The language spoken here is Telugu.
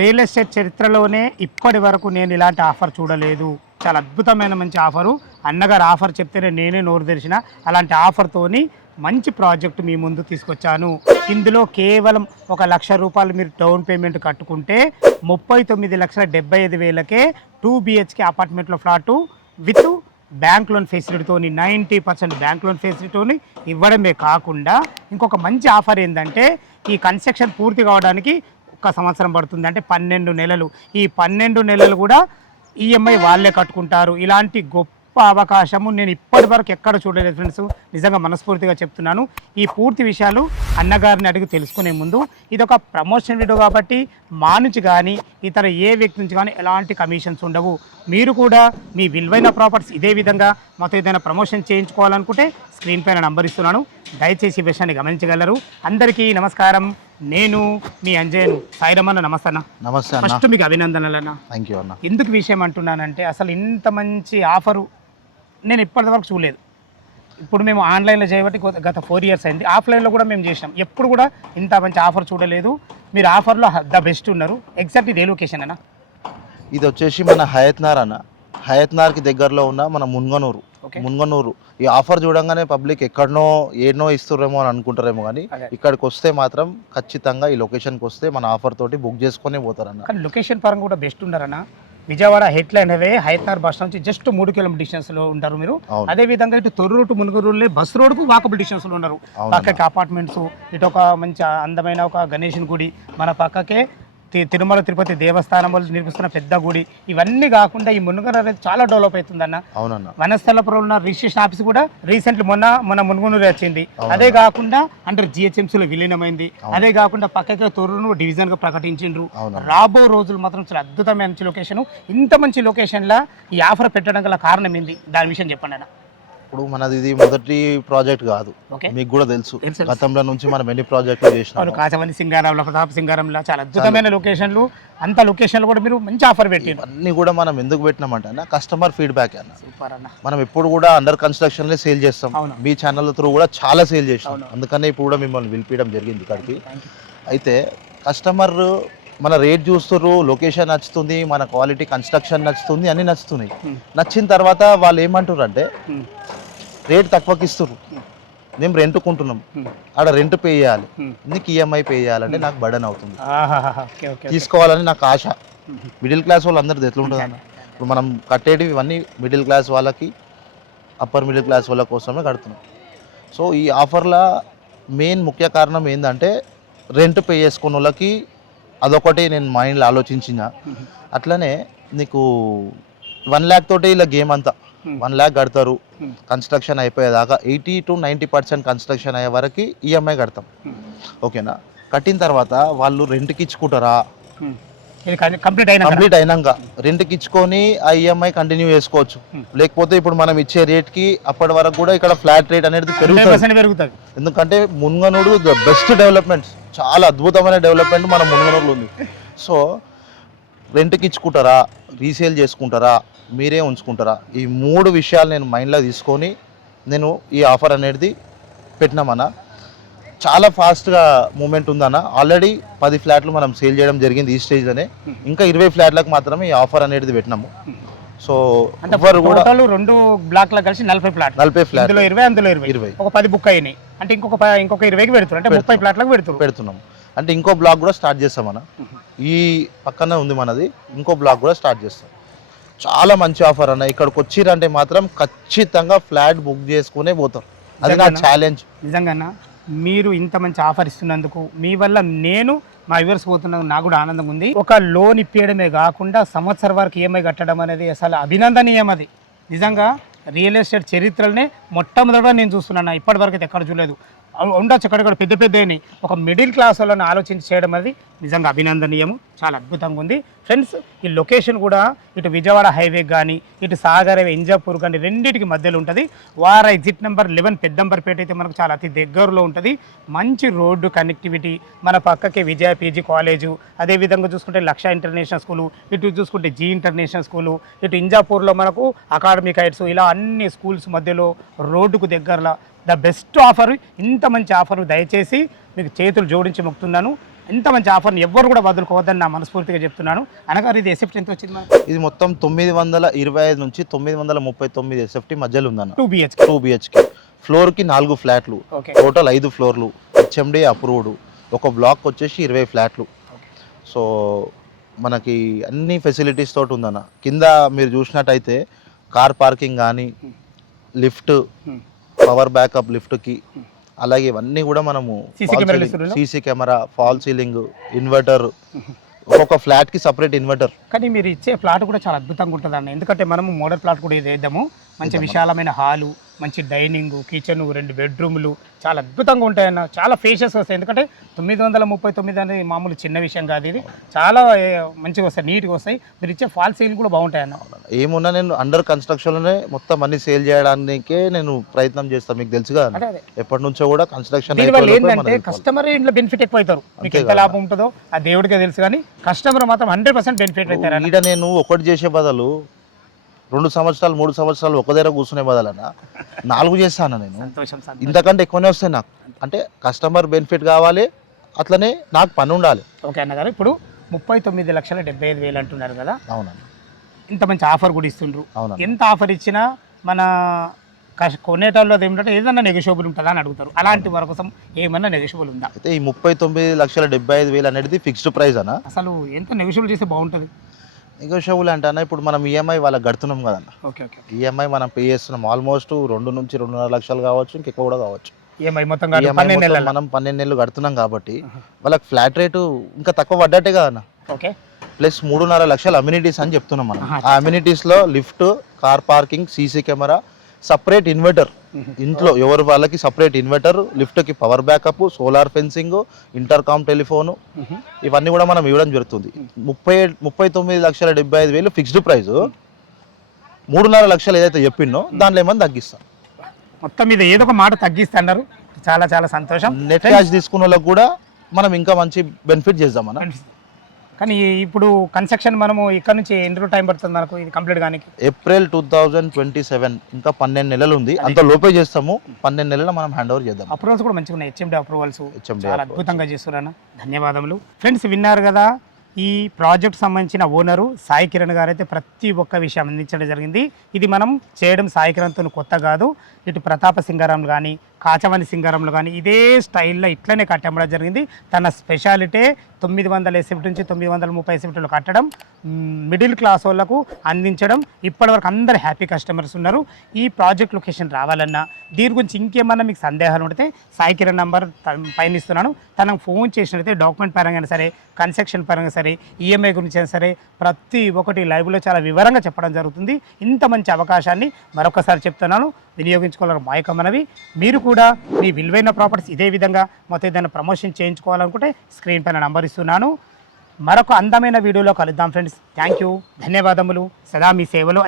రియల్ ఎస్టేట్ చరిత్రలోనే ఇప్పటి వరకు నేను ఇలాంటి ఆఫర్ చూడలేదు. చాలా అద్భుతమైన మంచి ఆఫరు. అన్నగారు ఆఫర్ చెప్తేనే నేనే నోరు తెరిచిన. అలాంటి ఆఫర్తోని మంచి ప్రాజెక్ట్ మీ ముందు తీసుకొచ్చాను. ఇందులో కేవలం 1,00,000 రూపాయలు మీరు డౌన్ పేమెంట్ కట్టుకుంటే 39,75,000కే 2 BHK అపార్ట్మెంట్లో ఫ్లాటు విత్ బ్యాంక్ లోన్ ఫెసిలిటీతోని 90% బ్యాంక్ లోన్ ఫెసిలిటీతోని ఇవ్వడమే కాకుండా ఇంకొక మంచి ఆఫర్ ఏంటంటే ఈ కన్స్ట్రక్షన్ పూర్తి కావడానికి 1 సంవత్సరం పడుతుంది, అంటే 12 నెలలు. ఈ 12 నెలలు కూడా ఈఎంఐ వాళ్ళే కట్టుకుంటారు. ఇలాంటి గొప్ప అవకాశము నేను ఇప్పటి వరకు ఎక్కడ చూడలేదు ఫ్రెండ్స్. నిజంగా మనస్ఫూర్తిగా చెప్తున్నాను. ఈ పూర్తి విషయాలు అన్నగారిని అడిగి తెలుసుకునే ముందు ఇది ఒక ప్రమోషన్ వీడియో కాబట్టి మా నుంచి కానీ ఇతర ఏ వ్యక్తి నుంచి కానీ ఎలాంటి కమిషన్స్ ఉండవు. మీరు కూడా మీ విలువైన ప్రాపర్టీస్ ఇదే విధంగా మాతో ఏదైనా ప్రమోషన్ చేయించుకోవాలనుకుంటే స్క్రీన్ పైన నంబర్ ఇస్తున్నాను, దయచేసి ఈ విషయాన్ని గమనించగలరు. అందరికీ నమస్కారం. నేను మీ అంజయ్యను. సాయిరమన్న నమస్తే అన్న. నమస్తే. ఫస్ట్ మీకు అభినందనలు అన్న. థ్యాంక్ యూ అన్న. ఎందుకు విషయం అంటున్నానంటే అసలు ఇంత మంచి ఆఫరు నేను ఇప్పటివరకు చూడలేదు. ఇప్పుడు మేము ఆన్లైన్లో చేయబట్టి గత 4 years అయింది. ఆఫ్లైన్లో కూడా మేము చేసినాం. ఎప్పుడు కూడా ఇంత మంచి ఆఫర్ చూడలేదు. మీరు ఆఫర్లో ద బెస్ట్ ఉన్నారు. ఎగ్జాక్ట్ ఇది ఏ లొకేషన్ అన్న? ఇది వచ్చేసి మన హయత్నార్ అన్న. హయత్నార్కి దగ్గరలో ఉన్న మన మున్గనూరు. ఈ ఆఫర్ చూడంగానే పబ్లిక్ ఎక్కడనో ఏడనో ఇస్తుర్రేమో అని అనుకుంటారేమో, కానీ ఇక్కడికి వస్తే మాత్రం ఖచ్చితంగా ఈ లొకేషన్కి వస్తే మన ఆఫర్ తోటి బుక్ చేసుకునే పోతారన్న. కానీ లొకేషన్ పరంగా కూడా బెస్ట్ ఉన్నారన్న. విజయవాడ హెడ్లైన్ హైవే హయత్నార్ బస్ నుంచి జస్ట్ 3 కిలోమీటర్ డిస్టెన్స్ లో ఉంటారు మీరు. అదే విధంగా ఇటు Torrur to Manuguru bus road కు వాకబుల్ డిస్టెన్స్ లో ఉన్నారు. పక్కకి అపార్ట్మెంట్స్, ఇటు ఒక మంచి అందమైన ఒక గణేశుని గుడి, మన పక్కకే తిరుమల తిరుపతి దేవస్థానం వాళ్ళు నిర్మిస్తున్న పెద్ద గుడి, ఇవన్నీ కాకుండా ఈ మునుగనూరు అనేది చాలా డెవలప్ అవుతుందన్న. వనస్థలపురం ఉన్న రిజిస్ట్రేషన్ ఆఫీస్ కూడా రీసెంట్లీ మొన్న మునుగనూరు వచ్చింది. అదే కాకుండా అండర్ జిహెచ్ఎంసీలో విలీనమైంది. అదే కాకుండా పక్కకి తొర్రూరు డివిజన్ గా ప్రకటించిండ్రు. రాబో రోజులు మాత్రం చాలా అద్భుతమైన లొకేషన్. ఇంత మంచి లొకేషన్ లా ఈ ఆఫర్ పెట్టడం గల కారణం ఏంది, దాని విషయం చెప్పండి అన్న. ఇప్పుడు మనది ఇది మొదటి ప్రాజెక్ట్ కాదు, మీకు కూడా తెలుసు. గతంలో నుంచి మనం ఎన్ని ప్రాజెక్టులు చేసినాం. కాచవల్లి సింగారంలో, ప్రతాప్ సింగారంలో చాలా అద్భుతమైన లొకేషన్లు. అంత లొకేషన్లు కూడా మీరు మంచి ఆఫర్ పెట్టారు. అన్ని కూడా మనం ఎందుకు పెట్టినామంటే అన్న కస్టమర్ ఫీడ్బ్యాక్ అన్న. సూపర్ అన్న. మనం ఎప్పుడు కూడా అండర్ కన్స్ట్రక్షన్ సేల్ చేస్తాం. మీ ఛానల్ త్రూ కూడా చాలా సేల్ చేస్తాం. అందుకనే ఇప్పుడు కూడా మిమ్మల్ని పిలిపించడం జరిగింది ఇక్కడికి. అయితే కస్టమర్ మన రేట్ చూస్తున్నారు, లొకేషన్ నచ్చుతుంది, మన క్వాలిటీ కన్స్ట్రక్షన్ నచ్చుతుంది, అన్నీ నచ్చుతున్నాయి. నచ్చిన తర్వాత వాళ్ళు ఏమంటారు అంటే రేట్ తక్కువకి ఇస్తున్నారు, మేము రెంట్ కొంటున్నాం, ఆడ రెంట్ పే చేయాలి, నీకు ఈఎంఐ పే చేయాలంటే నాకు బర్డెన్ అవుతుంది, తీసుకోవాలని నాకు ఆశ. మిడిల్ క్లాస్ వాళ్ళు అందరిది ఎట్లుంటుంది అన్న. ఇప్పుడు మనం కట్టేటివి ఇవన్నీ మిడిల్ క్లాస్ వాళ్ళకి, అప్పర్ మిడిల్ క్లాస్ వాళ్ళ కోసమే కడుతున్నాం. సో ఈ ఆఫర్లో మెయిన్ ముఖ్య కారణం ఏంటంటే రెంట్ పే చేసుకున్న వాళ్ళకి అదొకటి నేను మైండ్లో ఆలోచించిన. అట్లనే నీకు 1 lakh తోటి ఇలా గేమ్ అంతా 1 lakh కడతారు. కన్స్ట్రక్షన్ అయిపోయేదాకా 80 to 90% కన్స్ట్రక్షన్ అయ్యే వరకు ఈఎంఐ కడతాం. ఓకేనా? కట్టిన తర్వాత వాళ్ళు రెంట్కి ఇచ్చుకుంటారా, కంప్లీట్ అయినాక రెంట్కి ఇచ్చుకొని ఆ ఈఎంఐ కంటిన్యూ చేసుకోవచ్చు. లేకపోతే ఇప్పుడు మనం ఇచ్చే రేట్కి అప్పటి వరకు కూడా ఇక్కడ ఫ్లాట్ రేట్ అనేది పెరుగుతుంది. ఎందుకంటే మున్గనూరు ద బెస్ట్ డెవలప్మెంట్స్, చాలా అద్భుతమైన డెవలప్మెంట్ మన మున్గనూరులో ఉంది. సో రెంట్కి ఇచ్చుకుంటారా, రీసేల్ చేసుకుంటారా, మీరే ఉంచుకుంటారా, ఈ 3 విషయాలు నేను మైండ్లో తీసుకొని నేను ఈ ఆఫర్ అనేది పెట్టినామన్న. చాలా ఫాస్ట్గా మూమెంట్ ఉందన్న. ఆల్రెడీ 10 ఫ్లాట్లు మనం సేల్ చేయడం జరిగింది ఈ స్టేజ్లోనే. ఇంకా 20 ఫ్లాట్లకు మాత్రమే ఈ ఆఫర్ అనేది పెట్టినాము. సో ఎవరు కూడా 2 బ్లాక్ల కలిసి 40 ఫ్లాట్, 40 ఫ్లాట్, అందులో 20 ఒక 10 బుక్ అయినాయి. అంటే ఇంకొక 20కి పెడుతున్నారు, అంటే 30 ఫ్లాట్లకు పెడుతున్నాం. అంటే ఇంకో బ్లాక్ కూడా స్టార్ట్ చేస్తామన్న. ఈ పక్కనే ఉంది మనది, ఇంకో బ్లాక్ కూడా స్టార్ట్ చేస్తాం. చాలా మంచి ఆఫర్ అన్న. ఇక్కడికి వచ్చిరంటే మాత్రం ఖచ్చితంగా ఫ్లాట్ బుక్ చేసుకునే పోతారు. అది నా ఛాలెంజ్. నిజంగా మీరు ఇంత మంచి ఆఫర్ ఇస్తున్నందుకు మీ వల్ల నేను మా వ్యూవర్స్ పోతున్నందుకు నాకు కూడా ఆనందం ఉంది. ఒక లోన్ ఇప్పించడమే కాకుండా సంవత్సరం వరకు ఈఎంఐ కట్టడం అనేది అసలు అభినందనీయం. అది నిజంగా రియల్ ఎస్టేట్ చరిత్రలోనే మొట్టమొదటిగా నేను చూస్తున్నాను. ఇప్పటివరకు అయితే ఎక్కడ చూడలేదు. ఉండొచ్చు ఎక్కడెక్కడ పెద్ద పెద్దని ఒక మిడిల్ క్లాస్ వాళ్ళని ఆలోచించి చేయడం అనేది నిజంగా అభినందనీయము. చాలా అద్భుతంగా ఉంది ఫ్రెండ్స్. ఈ లొకేషన్ కూడా ఇటు విజయవాడ హైవే కానీ ఇటు సాగర్ హైవే ఇంజాపూర్ కానీ రెండింటికి మధ్యలో ఉంటుంది. వార ఎగ్జిట్ నెంబర్ 11 పెద్దంబర్పేట అయితే మనకు చాలా అతి దగ్గరలో ఉంటుంది. మంచి రోడ్డు కనెక్టివిటీ, మన పక్కకే విజయ పీజీ కాలేజు, అదేవిధంగా చూసుకుంటే లక్ష ఇంటర్నేషనల్ స్కూలు, ఇటు చూసుకుంటే జీ ఇంటర్నేషనల్ స్కూలు, ఇటు ఇంజాపూర్లో మనకు అకాడమిక్ హైట్స్, ఇలా అన్ని స్కూల్స్ మధ్యలో రోడ్డుకు దగ్గరలో ద బెస్ట్ ఆఫర్. ఇంత మంచి ఆఫర్ దయచేసి మీకు చేతులు జోడించి మొక్కుతున్నాను. ఇంత మంచి ఆఫర్ని ఎవ్వరు కూడా వదులుకోవద్దని నా మనస్ఫూర్తిగా చెప్తున్నాను. అనగారు ఇది ఎసెప్ట్ ఎంత వచ్చింది మనకు? ఇది మొత్తం 925 నుంచి 939 ఎస్ఎఫ్టీ మధ్యలో ఉందన్న. 2 బిహెచ్కే ఫ్లోర్కి 4 ఫ్లాట్లు, ఓకే. టోటల్ 5 ఫ్లోర్లు, హెచ్ఎండి అప్రూవ్డ్, ఒక బ్లాక్ వచ్చేసి 20 ఫ్లాట్లు. సో మనకి అన్ని ఫెసిలిటీస్ తోటి ఉందన్న. కింద మీరు చూసినట్టయితే కార్ పార్కింగ్ కానీ, లిఫ్ట్, పవర్ బ్యాకప్ లిఫ్ట్కి, అలాగే ఇవన్నీ కూడా మనము CC camera, fall ceiling, inverter, ఒక్కొక్క ఫ్లాట్కి సపరేట్ ఇన్వర్టర్. కానీ మీరు ఇచ్చే ప్లాట్ కూడా చాలా అద్భుతంగా ఉంటుంది అన్న. ఎందుకంటే మనము మోడల్ ప్లాట్ కూడా ఇది వేద్దాము. మంచి విశాలమైన హాలు, మంచి డైనింగ్, కిచెన్, 2 బెడ్రూమ్లు చాలా అద్భుతంగా ఉంటాయన్న. చాలా ఫేషియస్ వస్తాయి. ఎందుకంటే 939 అనేది మామూలు చిన్న విషయం కాదు. ఇది చాలా మంచిగా వస్తాయి, నీట్గా వస్తాయి. మీరు ఇచ్చే ఫాల్ సీలింగ్ కూడా బాగుంటాయన్న. ఏమున్నా నేను అండర్ కన్స్ట్రక్షన్లోనే మొత్తం అన్ని సేల్ చేయడానికే నేను ప్రయత్నం చేస్తాను. మీకు తెలుసుగా ఎప్పటి నుంచో కూడా కన్స్ట్రక్షన్. ఏంటంటే కస్టమర్ ఇంట్లో బెనిఫిట్ ఎక్కువ అవుతారు. మీకు ఎంత లాభం ఉంటుందో ఆ దేవుడికే తెలుసు. కానీ కస్టమర్ మాత్రం 100% బెనిఫిట్ అవుతారు. ఇక్కడ నేను ఒకటి చేసే బదులు 2 సంవత్సరాలు 3 సంవత్సరాలు ఒక దగ్గర కూర్చునే బదులన్నా 4 చేస్తాను నేను. ఇంతకంటే ఎక్కువనే వస్తాయి నాకు. అంటే కస్టమర్ బెనిఫిట్ కావాలి, అట్లనే నాకు పని ఉండాలి. ఓకే అన్నగారు, ఇప్పుడు 39,75,000 అంటున్నారు కదా? అవునన్నా. ఇంత మంచి ఆఫర్ కూడా ఇస్తుండ్రు. అవునా? ఎంత ఆఫర్ ఇచ్చినా మన కొనేటోళ్ళు ఏమిటంటే ఏదన్నా నెగోషియబుల్ ఉంటుందా అని అడుగుతారు. అలాంటి వారి కోసం ఏమన్నా నెగోషియబుల్ ఉందా? అయితే ఈ 39,75,000 అనేది ఫిక్స్డ్ ప్రైస్ అన్న. అసలు ఎంత నెగోషియబుల్ చేస్తే బాగుంటుంది? నెగోషియబుల్ అంటే అన్న, ఇప్పుడు మనం ఈఎంఐ వాళ్ళకి కడుతున్నాం కదన్న. Okay okay. ఈఎంఐ మనం పే చేస్తున్నాం ఆల్మోస్ట్ 2 నుంచి 2.5 లక్షలు కావచ్చు, ఇంకెక్కువ కూడా కావచ్చు. ఈఎంఐ మొత్తం మనం 12 నెలలు కడుతున్నాం కాబట్టి వాళ్ళకి ఫ్లాట్ రేటు ఇంకా తక్కువ పడ్డట్టే కదన్న. ఓకే. ప్లస్ 3.5 లక్షలు అమ్యూనిటీస్ అని చెప్తున్నాం మనం. ఆ అమ్యూనిటీస్లో lift, car parking, CC camera, separate inverter, ఇంట్లో ఎవరు వాళ్ళకి సపరేట్ ఇన్వర్టర్, లిఫ్ట్కి power backup, solar fencing, intercom telephone, ఇవన్నీ కూడా మనం ఇవ్వడం జరుగుతుంది. 39,75,000 ఫిక్స్డ్ ప్రైస్. 3.5 లక్షలు ఏదైతే చెప్పిందో దాంట్లో ఏమన్నా తగ్గిస్తాం. మొత్తం మీద ఏదో ఒక మాట తగ్గిస్తున్నారు. చాలా చాలా సంతోషం. నెట్ క్యాష్ తీసుకున్న వాళ్ళకి కూడా మనం ఇంకా మంచి బెనిఫిట్ చేద్దామన్న. కానీ ఇప్పుడు కన్స్ట్రక్షన్ మనము ఇక్కడ నుంచి ఎన్ని రోజులు టైం పడుతుంది మనకు ఇది కంప్లీట్ కానీ? ఏప్రిల్ 2027, ఇంకా 12 నెలలు ఉంది. అంత లోపే చేస్తాము. 12 నెలలు మనం హ్యాండ్ ఓవర్ చేద్దాం. అప్రూవల్స్ కూడా మంచిగా ఉన్నాయి. హెచ్ఎండి అప్రూవల్స్ చాలా అద్భుతంగా చేస్తున్నాను. ధన్యవాదములు. ఫ్రెండ్స్, విన్నారు కదా, ఈ ప్రాజెక్ట్ సంబంధించిన ఓనరు సాయి కిరణ్ గారు అయితే ప్రతి ఒక్క విషయం అందించడం జరిగింది. ఇది మనం చేయడం సాయి కిరణ్తో కొత్త కాదు. ఇటు ప్రతాప సింగారంలు కానీ, కాచవాణి సింగారంలు కానీ ఇదే స్టైల్లో ఇట్లనే కట్టడం జరిగింది. తన స్పెషాలిటీ 900 ఎస్ఎఫ్టీ నుంచి 930 ఎస్ఎఫ్టీలు కట్టడం, మిడిల్ క్లాస్ వాళ్ళకు అందించడం. ఇప్పటివరకు అందరు హ్యాపీ కస్టమర్స్ ఉన్నారు. ఈ ప్రాజెక్ట్ లొకేషన్ రావాలన్నా, దీని గురించి ఇంకేమన్నా మీకు సందేహాలు ఉంటే సాయి కిరణ్ నంబర్ పైన ఇస్తున్నాను. తనకు ఫోన్ చేసినట్లయితే డాక్యుమెంట్ పరంగా సరే, కన్స్ట్రక్షన్ పరంగా సరే, ఈఎంఐ గురించి అయినా సరే ప్రతి ఒక్కటి లైవ్లో చాలా వివరంగా చెప్పడం జరుగుతుంది. ఇంత మంచి అవకాశాన్ని మరొకసారి చెప్తున్నాను, వినియోగించుకోవాలని మా యొక్క మనవి. మీరు కూడా మీ విలువైన ప్రాపర్టీస్ ఇదే విధంగా మొత్తం ఏదైనా ప్రమోషన్ చేయించుకోవాలనుకుంటే స్క్రీన్ పైన నంబర్ ఇస్తున్నాను. మరొక అందమైన వీడియోలో కలుద్దాం ఫ్రెండ్స్. థ్యాంక్ యూ, ధన్యవాదములు. సదా మీ సేవలో